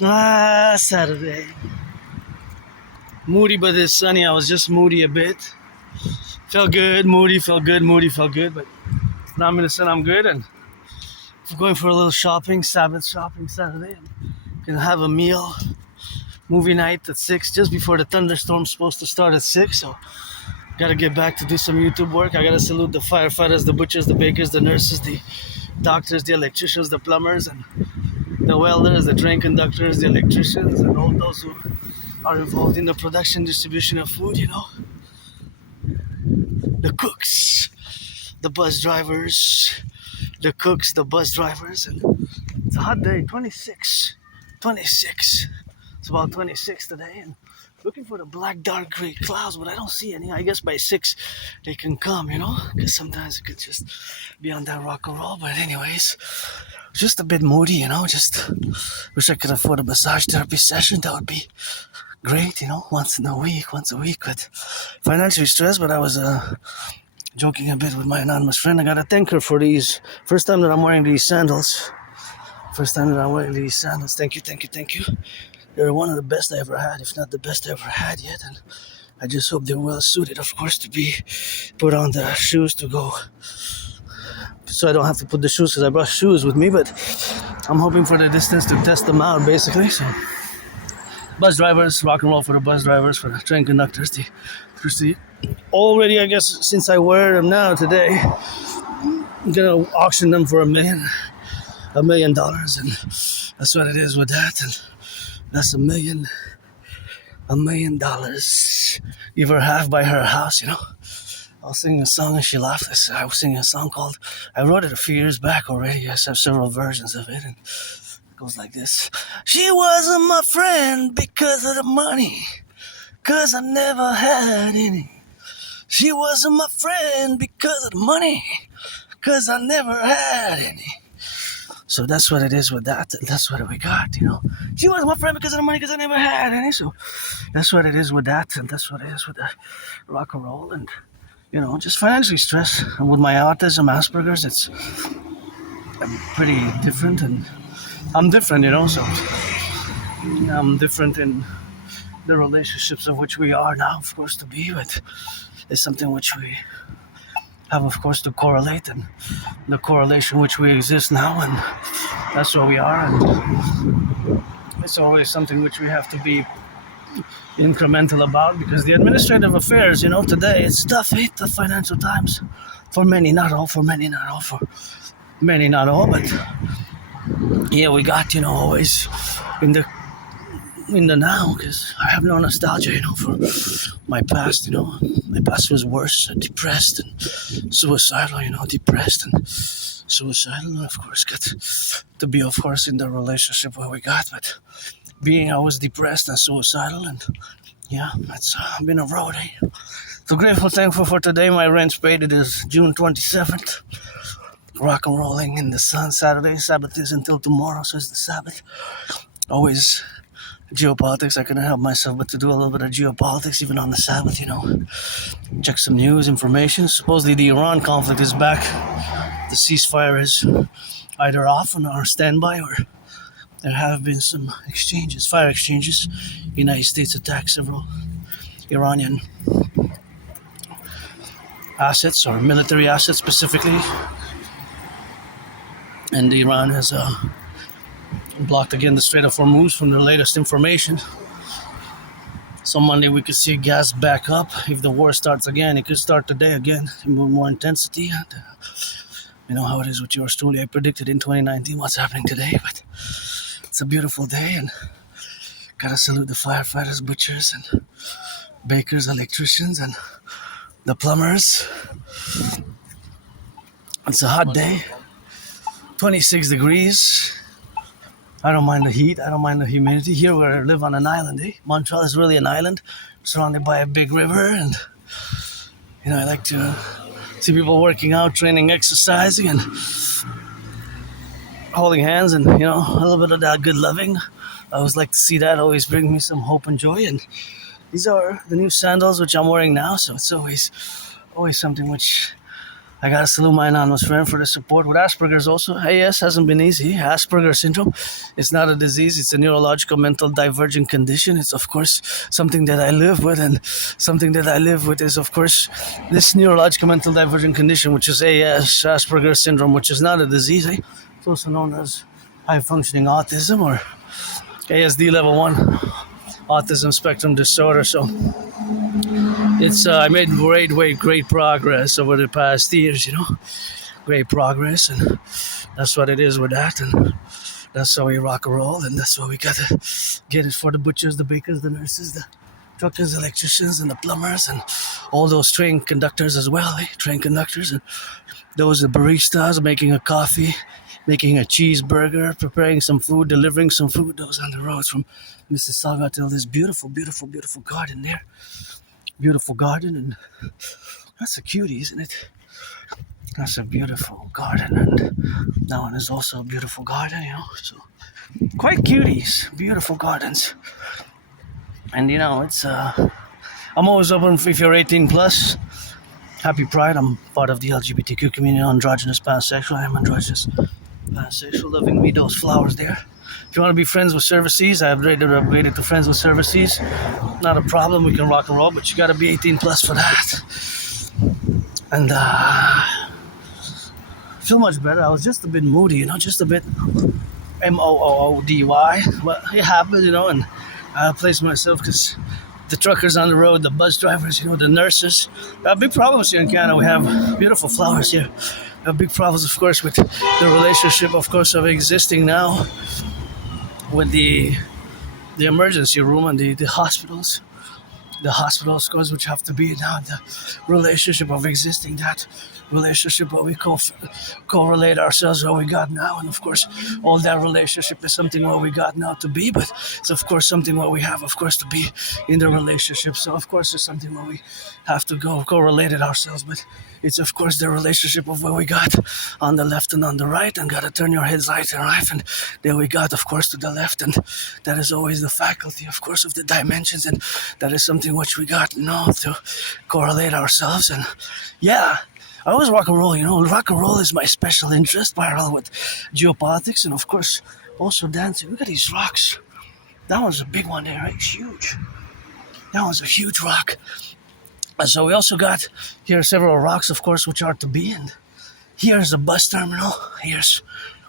Saturday. Moody, but it's sunny. I was just moody a bit. Felt good, moody, felt good, moody, felt good. But now I'm in the sun, I'm good. And I'm going for a little shopping, Sabbath shopping Saturday. Gonna have a meal. Movie night at 6, just before the thunderstorm's supposed to start at 6. So gotta get back to do some YouTube work. I gotta salute the firefighters, the butchers, the bakers, the nurses, the doctors, the electricians, the plumbers, and the welders, the train conductors, the electricians, and all those who are involved in the production, distribution of food, you know. The cooks, the bus drivers, the cooks, the bus drivers, and it's a hot day, 26. It's about 26 today, and looking for the black, dark gray clouds, but I don't see any. I guess by 6 they can come, you know, because sometimes it could just be on that rock and roll. But anyways, just a bit moody, you know, just wish I could afford a massage therapy session. That would be great, you know, once a week, but financially stressed. But I was joking a bit with my anonymous friend. I gotta thank her for these, first time that I'm wearing these sandals. Thank you. They're one of the best I ever had, if not the best I ever had yet. And I just hope they're well suited, of course, to be put on the shoes to go. So I don't have to put the shoes, because I brought shoes with me, but I'm hoping for the distance to test them out, basically. So bus drivers, rock and roll for the bus drivers, for the train conductors, the already, I guess, since I wear them now today, I'm gonna auction them for $1 million, and that's what it is with that. And that's $1 million, give her half by her house, you know. I was singing a song and she laughed. I was singing a song called, I wrote it a few years back already. I have several versions of it, and it goes like this. She wasn't my friend because of the money, 'cause I never had any. She wasn't my friend because of the money, 'cause I never had any. So that's what it is with that, and that's what we got, you know. She was my friend because of the money, because I never had any. So that's what it is with that, and that's what it is with the rock and roll, and, you know, just financially stressed. And with my autism, Asperger's, I'm pretty different, and I'm different, you know, so I'm different in the relationships of which we are now, of course, to be, but it's something which we have, of course, to correlate, and the correlation which we exist now, and that's where we are, and it's always something which we have to be incremental about, because the administrative affairs, you know, today, it's tough, the financial times, for many, not all, but yeah, we got, you know, always in the now, because I have no nostalgia, you know, for my past, you know. My past was worse, depressed and suicidal, you know, and of course got to be, of course, in the relationship where we got, but I was depressed and suicidal, and yeah, that's been a road, eh? So grateful, thankful for today. My rent's paid. It is June 27th. Rock and rolling in the sun. Saturday, Sabbath is until tomorrow, so it's the Sabbath. Always geopolitics. I couldn't help myself but to do a little bit of geopolitics even on the Sabbath, you know. Check some news, information. Supposedly the Iran conflict is back. The ceasefire is either off on our standby, or there have been some fire exchanges. The United States attacked several Iranian assets, or military assets specifically. And Iran has blocked again the Strait of Hormuz from the latest information. So Monday we could see gas back up. If the war starts again, it could start today again with more intensity. And, you know how it is with yours truly. I predicted in 2019 what's happening today, but it's a beautiful day, and gotta salute the firefighters, butchers, and bakers, electricians, and the plumbers. It's a hot day, 26 degrees. I don't mind the heat. I don't mind the humidity. Here where I live on an island, eh? Montreal is really an island, surrounded by a big river, and, you know, I like to see people working out, training, exercising, and holding hands, and, you know, a little bit of that good loving. I always like to see that. Always brings me some hope and joy. And these are the new sandals which I'm wearing now, so it's always something which I gotta salute my anonymous friend for the support. With Asperger's also, AS hasn't been easy. Asperger syndrome, it's not a disease. It's a neurological mental divergent condition. It's of course something that I live with, and something that I live with is of course this neurological mental divergent condition, which is AS, Asperger syndrome, which is not a disease. It's also known as high functioning autism or ASD level 1 autism spectrum disorder. So it's I made great progress over the past years, great progress, and that's what it is with that, and that's how we rock and roll, and that's why we gotta get it for the butchers, the bakers, the nurses, the truckers, electricians, and the plumbers, and all those train conductors as well, train conductors, and those are baristas making a coffee, making a cheeseburger, preparing some food, delivering some food. Those on the roads from Mississauga till this beautiful, beautiful, beautiful garden there. Beautiful garden, and that's a cutie, isn't it? That's a beautiful garden, and that one is also a beautiful garden, so quite cuties, beautiful gardens. And it's I'm always open if you're 18 plus. Happy Pride. I'm part of the LGBTQ community, androgynous, pansexual. I am androgynous, pansexual, loving me those flowers there. If you want to be friends with services, I have upgraded to friends with services. Not a problem, we can rock and roll, but you gotta be 18 plus for that. And feel much better. I was just a bit moody, just a bit moody. But it happened, and I placed myself because the truckers on the road, the bus drivers, the nurses. We have big problems here in Canada. We have beautiful flowers here. We have big problems, of course, with the relationship, of course, of existing now with the emergency room and the hospitals. The hospitals, of course, which have to be now the relationship of existing, that relationship where we correlate ourselves where we got now, and of course all that relationship is something where we got now to be, but it's of course something where we have of course to be in the relationship. So of course it's something where we have to go correlate it ourselves, but it's of course the relationship of where we got on the left and on the right, and gotta turn your heads right and right, and there we got of course to the left, and that is always the faculty of course of the dimensions, and that is something which we got now to correlate ourselves. And yeah, I always rock and roll, rock and roll is my special interest, parallel with geopolitics, and of course also dancing. Look at these rocks. That one's a big one there, right? It's huge. That one's a huge rock. And so we also got here several rocks, of course, which are to be. And here's the bus terminal. Here's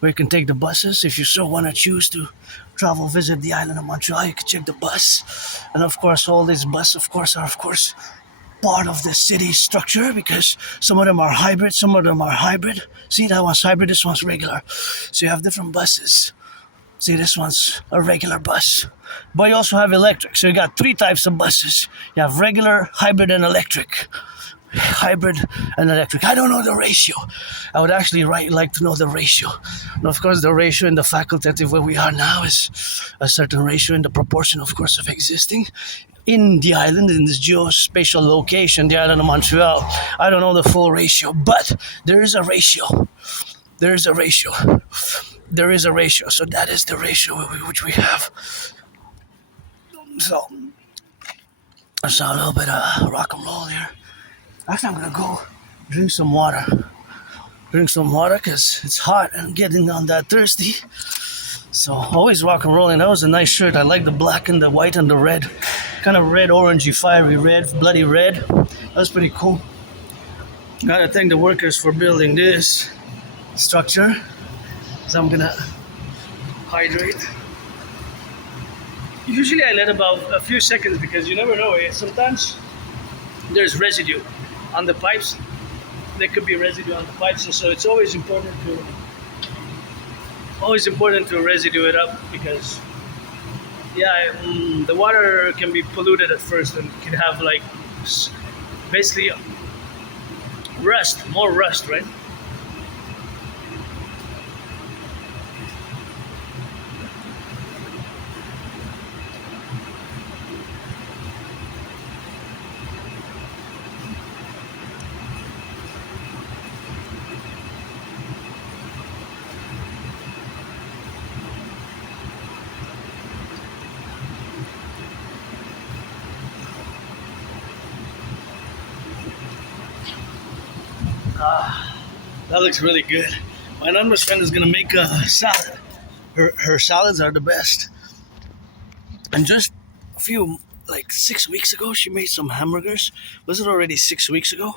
where you can take the buses. If you so want to choose to travel, visit the island of Montreal, you can check the bus. And of course, all these buses, of course, are part of the city structure, because some of them are hybrid, some of them are hybrid. See, that one's hybrid, this one's regular. So you have different buses. See, this one's a regular bus. But you also have electric. So you got 3 types of buses. You have regular, hybrid, and electric. Hybrid and electric. I don't know the ratio. I would actually like to know the ratio. And of course, the ratio in the facultative where we are now is a certain ratio in the proportion, of course, of existing in the island, in this geospatial location, the island of Montreal. I don't know the full ratio, but there is a ratio. There is a ratio. There is a ratio. So that is the ratio which we have. So a little bit of rock and roll here. Actually, I'm going to go drink some water. Drink some water because it's hot and I'm getting on that thirsty. So always rock and rolling. That was a nice shirt. I like the black and the white and the red. Kind of red, orangey, fiery red, bloody red. That was pretty cool. Gotta thank the workers for building this structure. So I'm gonna hydrate. Usually I let about a few seconds because you never know. Sometimes there's residue on the pipes. There could be residue on the pipes, and so it's always important to residue it up, because the water can be polluted at first and can have like basically more rust, right? That looks really good. My anonymous friend is gonna make a salad. Her salads are the best. And just a few, like 6 weeks ago, she made some hamburgers. Was it already 6 weeks ago?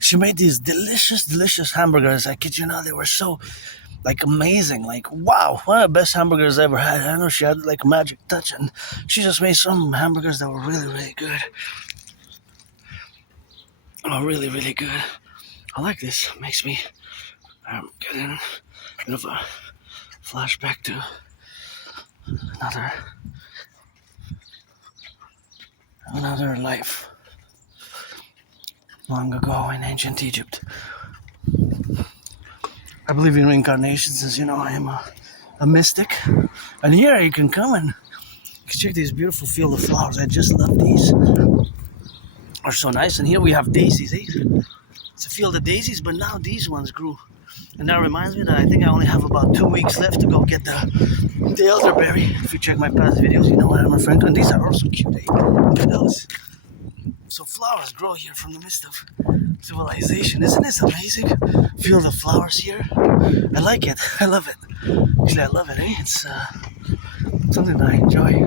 She made these delicious, delicious hamburgers. I kid you not, they were so like amazing. Like wow, one of the best hamburgers I ever had. I know she had like a magic touch, and she just made some hamburgers that were really, really good. Oh, really, really good. I like this. Makes me getting a bit of a flashback to another life long ago in ancient Egypt. I believe in reincarnations, as you know. I am a mystic, and here you can come and check this beautiful field of flowers. I just love these. Are so nice. And here we have daisies. It's a field of daisies, but now these ones grew. And that reminds me that I think I only have about 2 weeks left to go get the elderberry. If you check my past videos, you know what I'm referring to. And these are also cute. Look at those. So flowers grow here from the midst of civilization. Isn't this amazing? Field of flowers here. I like it. I love it. Actually, I love it. It's something that I enjoy.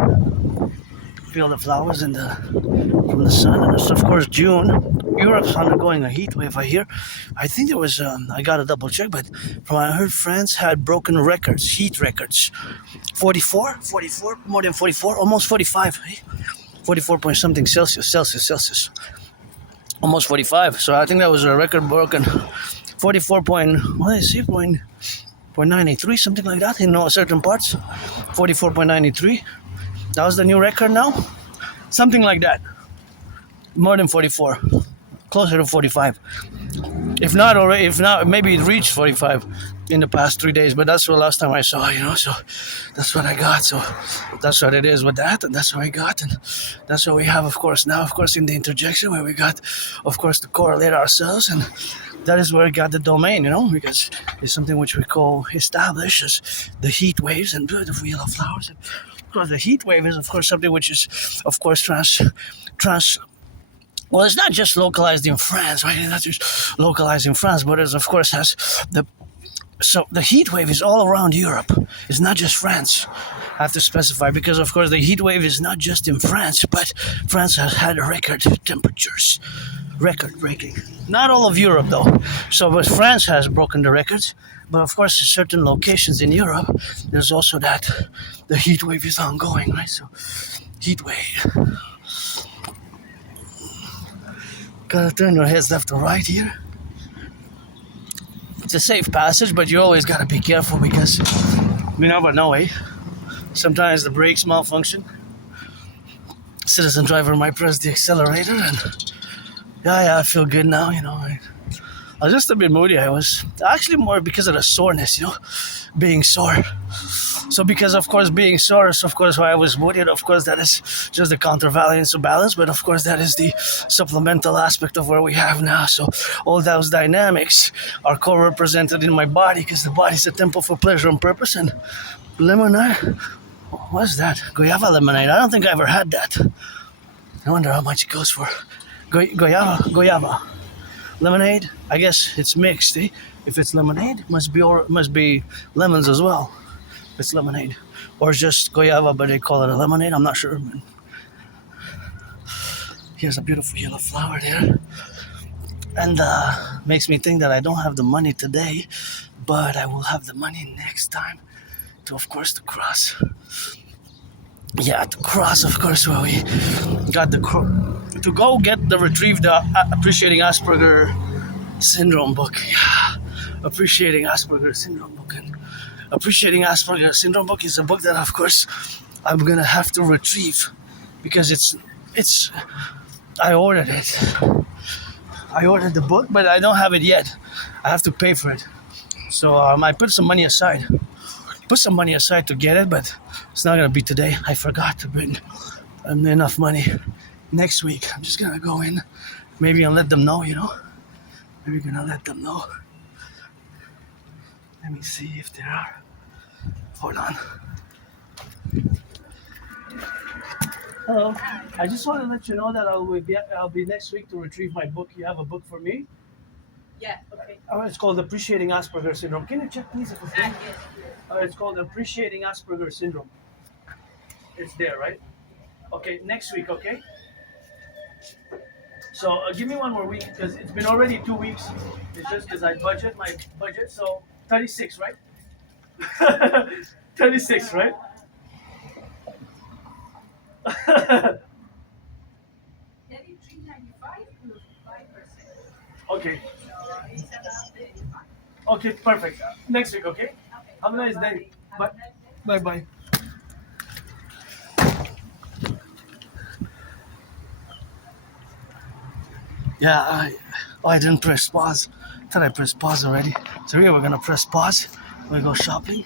Field of flowers from the sun. And it's of course June. Europe's undergoing a heat wave, I hear. I think there was, I gotta double check, but from what I heard, France had broken records, heat records. 44, more than 44, almost 45, 44 point something Celsius. Almost 45. So I think that was a record broken. 44 point, what is it, point 93, something like that, in certain parts. 44.93. That was the new record now? Something like that. More than 44. Closer to 45. If not, maybe it reached 45 in the past 3 days, but that's the last time I saw, so that's what I got. So that's what it is with that, and that's what I got, and that's what we have, of course, now, of course, in the interjection, where we got, of course, to correlate ourselves, and that is where we got the domain, because it's something which we call establish as the heat waves and beautiful yellow flowers. And of course, the heat wave is, of course, something which is, of course, well, it's not just localized in France, right? It's not just localized in France, but it, of course, has the heat wave is all around Europe. It's not just France. I have to specify, because, of course, the heat wave is not just in France, but France has had record temperatures. Record-breaking. Not all of Europe, though. So, but France has broken the records. But, of course, in certain locations in Europe, there's also that the heat wave is ongoing, right? So, heat wave. Gotta turn your heads left to right here. It's a safe passage, but you always gotta be careful, because we never know, Sometimes the brakes malfunction. Citizen driver might press the accelerator, and I feel good now, I was just a bit moody. I was actually more because of the soreness, being sore. So because, of course, being sore is, of course, why I was moody. Of course, that is just the counterbalance of balance. But, of course, that is the supplemental aspect of where we have now. So all those dynamics are co-represented in my body, because the body is a temple for pleasure and purpose. And lemonade, what's that? Guayaba lemonade. I don't think I ever had that. I wonder how much it goes for. Guayaba. Lemonade, I guess it's mixed, If it's lemonade, must be lemons as well. It's lemonade, or just guayaba, but they call it a lemonade. I'm not sure. Here's a beautiful yellow flower there, and makes me think that I don't have the money today, but I will have the money next time to cross. Yeah, to cross, of course, where we got to go get retrieve the Appreciating Asperger Syndrome book. Yeah, Appreciating Asperger Syndrome book. And Appreciating Asperger Syndrome book is a book that, of course, I'm gonna have to retrieve, because it's I ordered it. I ordered the book, but I don't have it yet. I have to pay for it. So I put some money aside. To get it, but it's not gonna be today. I forgot to bring enough money. Next week, I'm just gonna go in, maybe, and let them know. Maybe gonna let them know. Let me see if there are. Hold on. Hello. I just want to let you know that I'll be next week to retrieve my book. You have a book for me? Yeah, okay. It's called appreciating Asperger syndrome. Can you check, please, if it's there? It's called appreciating Asperger syndrome. It's there, right? Okay, next week, okay? So give me one more week because it's been already 2 weeks. It's just because I budget my budget. So 36, right? 36, right? 33.95 plus 5%. Okay. So it's about 35. Okay, perfect. Next week, okay? Have a nice day. Bye. Bye bye. Yeah, I didn't press pause. Thought I pressed pause already. So here we're gonna press pause. We go shopping.